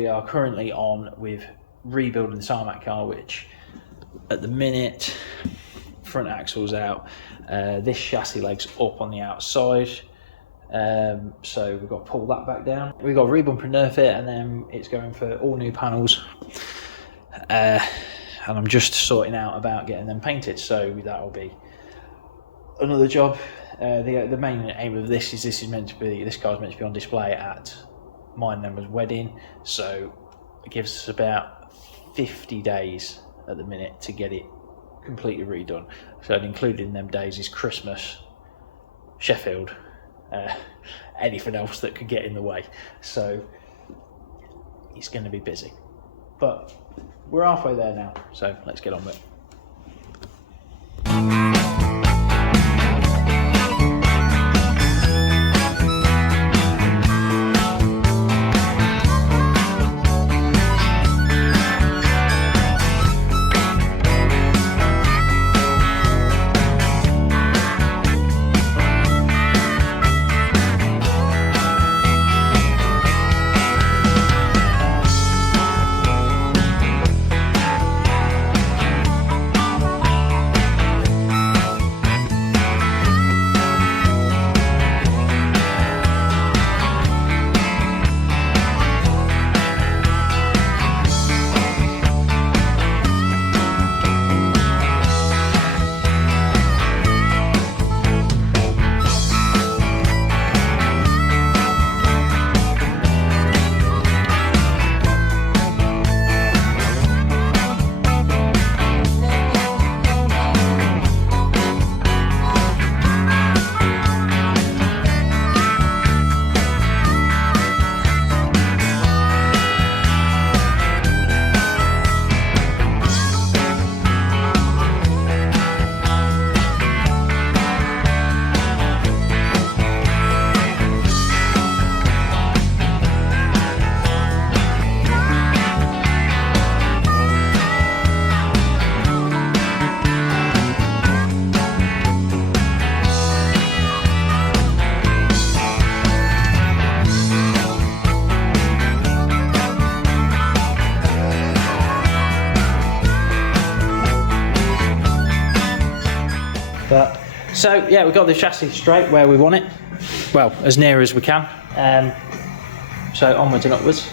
we are currently on with rebuilding the Tarmac car, which at the minute, front axle's out, this chassis leg's up on the outside, so we've got to pull that back down. We've got rebumper and nerf it, and then it's going for all new panels, and I'm just sorting out about getting them painted, so that'll be another job. The main aim of this is this car's meant to be on display at mine and Emma's wedding, so it gives us about 50 days at the minute to get it completely redone. So included in them days is Christmas, Sheffield, anything else that could get in the way. So it's going to be busy, but we're halfway there now, so let's get on with it. So yeah, we've got the chassis straight where we want it, well, as near as we can. So onwards and upwards.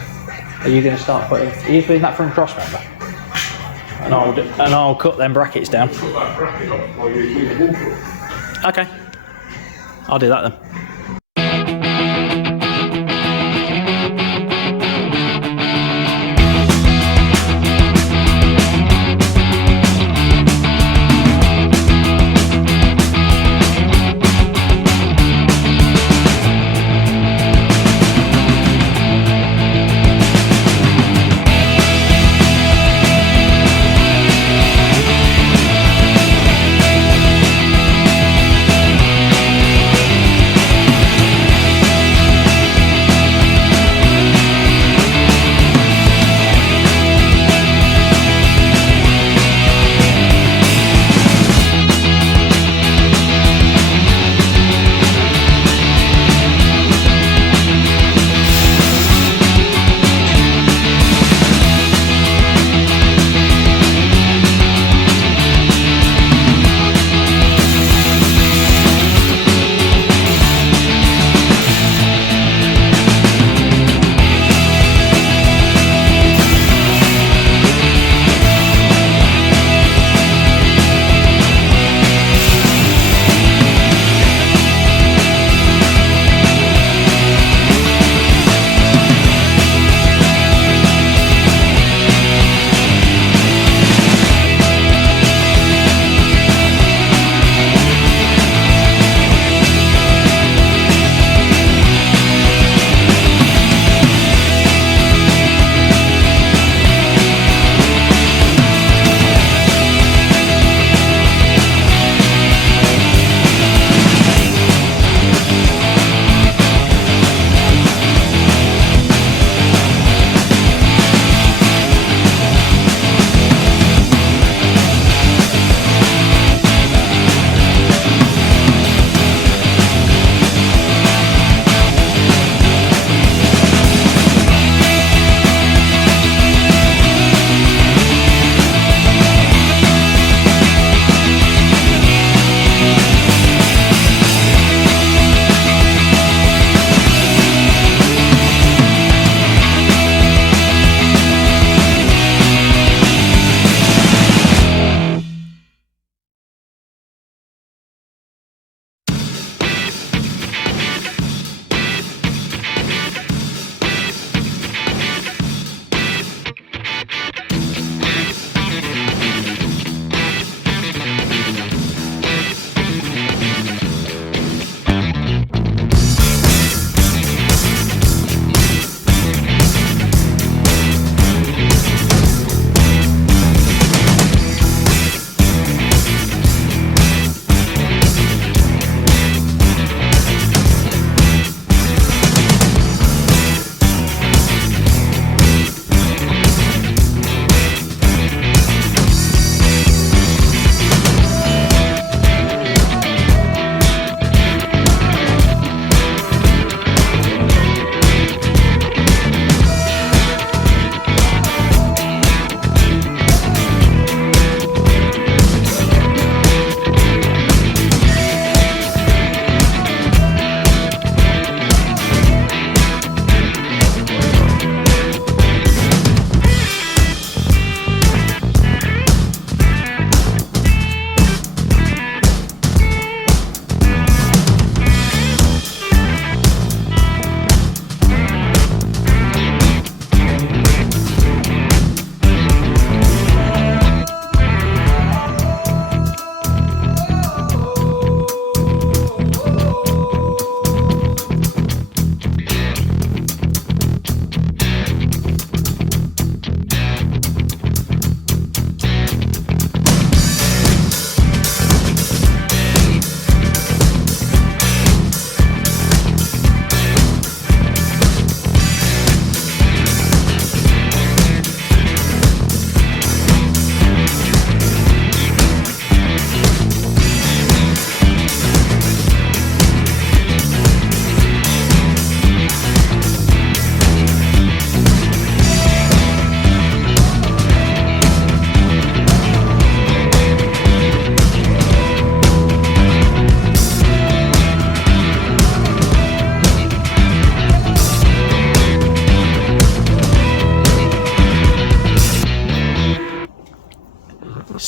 Are you going to start putting? Are you putting that front cross member? And I'll cut them brackets down. Okay, I'll do that then.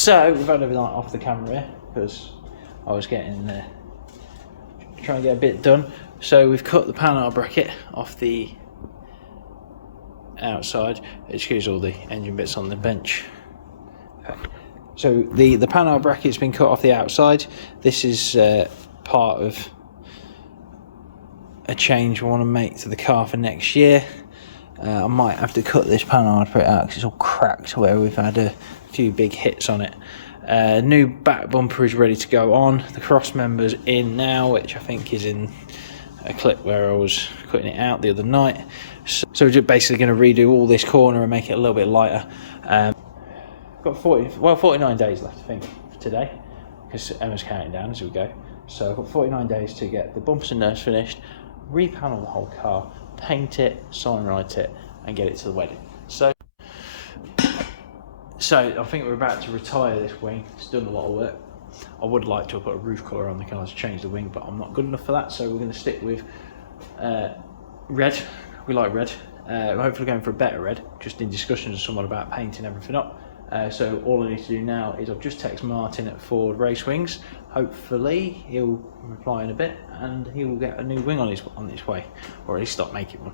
So we've had everything off the camera here because I was getting trying to get a bit done. So we've cut the panel bracket off the outside. Excuse all the engine bits on the bench. So the panel bracket's been cut off the outside. This is part of a change I want to make to the car for next year. I might have to cut this panel out because it's all cracked where we've had a few big hits on it. New back bumper is ready to go on. The cross member's in now, which I think is in a clip where I was cutting it out the other night. So we're just basically going to redo all this corner and make it a little bit lighter. Got 49 days left, I think, for today, because Emma's counting down as we go. So I've got 49 days to get the bumpers and nose finished, repanel the whole car, paint it, sign write it, and get it to the wedding. So I think we're about to retire this wing. It's done a lot of work. I would like to have put a roof colour on the car to change the wing, but I'm not good enough for that, so we're going to stick with red. We like red. We're hopefully going for a better red, just in discussions with someone about painting everything up. So all I need to do now is I've just texted Martin at Ford Race Wings. Hopefully he'll reply in a bit and he will get a new wing on his way, or at least stop making one.